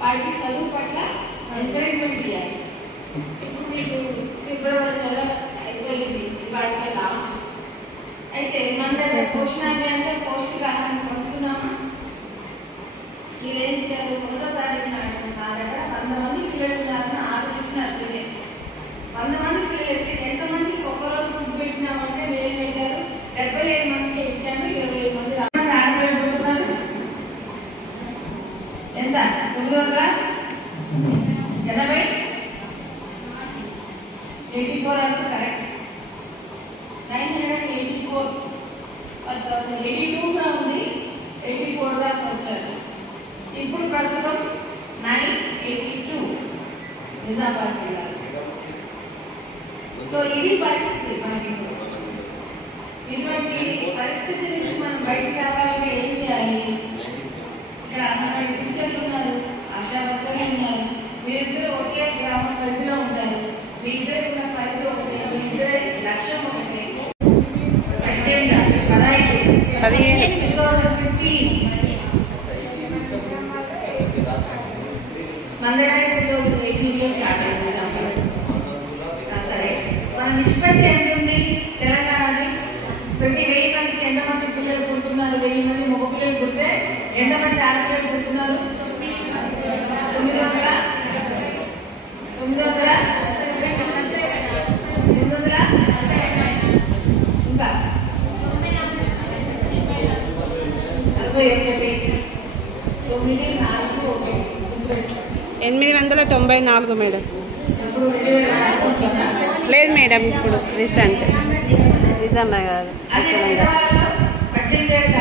వాడికి చదువు పట్ల ఎంకరేజ్మెంట్ ఇవ్వాలి. ఇప్పుడు మీకు ఫిబ్రవరి నెల అయిపోయింది, వాడికి లాస్ట్. అయితే మన దగ్గర పోషణాన్ని అంటే పౌష్టికాహారం పంచుతున్నామా? మీరేం ఇచ్చారు? 1వ తారీఖు నాడు నా దగ్గర 100 మంది పిల్లలు ఉన్నారని ఆచరించినట్టు 100 మంది పిల్లలు ఇస్తే ఎంతమందికి ఒక్కరోజు ఫుడ్ పెట్టినామంటే మీరేం పెట్టారు? 75 మందికి ఇచ్చాను. 25 మంది ఆడపిల్లలు ఎంత? 980. 84 ఆల్సో కరెక్ట్. 984. 82 కూడా ఉంది, 84 దాకా వచ్చారు. ఇప్పుడు ప్రస్తుతం 982 నిజామాబాద్ జిల్లా. సో ఇది పరిస్థితి మనకి. ఇటువంటి పరిస్థితి నుంచి మనం బయటకు రావాలంటే ఏం చేయాలి? ఇక్కడ అంగన్వాడీ టీచర్లు ఉన్నారు, ఆశా వర్కర్లు ఉన్నారు, మీరిద్దరు ఒకే గ్రామ పరిధిలో ఉంటారు. మీ ఇద్దరు ఉన్న పరిధి ఒకటే, మీ ఇద్దరి లక్ష్యం ఒకటే. 2015 మన దగ్గర 2018లో స్టార్ట్ అయింది. సరే, మన నిష్పత్తి ఎంత ఉంది తెలంగాణది? ప్రతి 1000 మందికి ఎంతమంది పిల్లలు పుడుతున్నారు? 1000 మంది మగ పిల్లలు పుడితే ఎంతమంది ఆడపిల్లలు పుడుతున్నారు? 900. ఇంకా 894 మేడం. లేదు మేడం, ఇప్పుడు రీసెంట్ కాదు. 18 ఏళ్ళ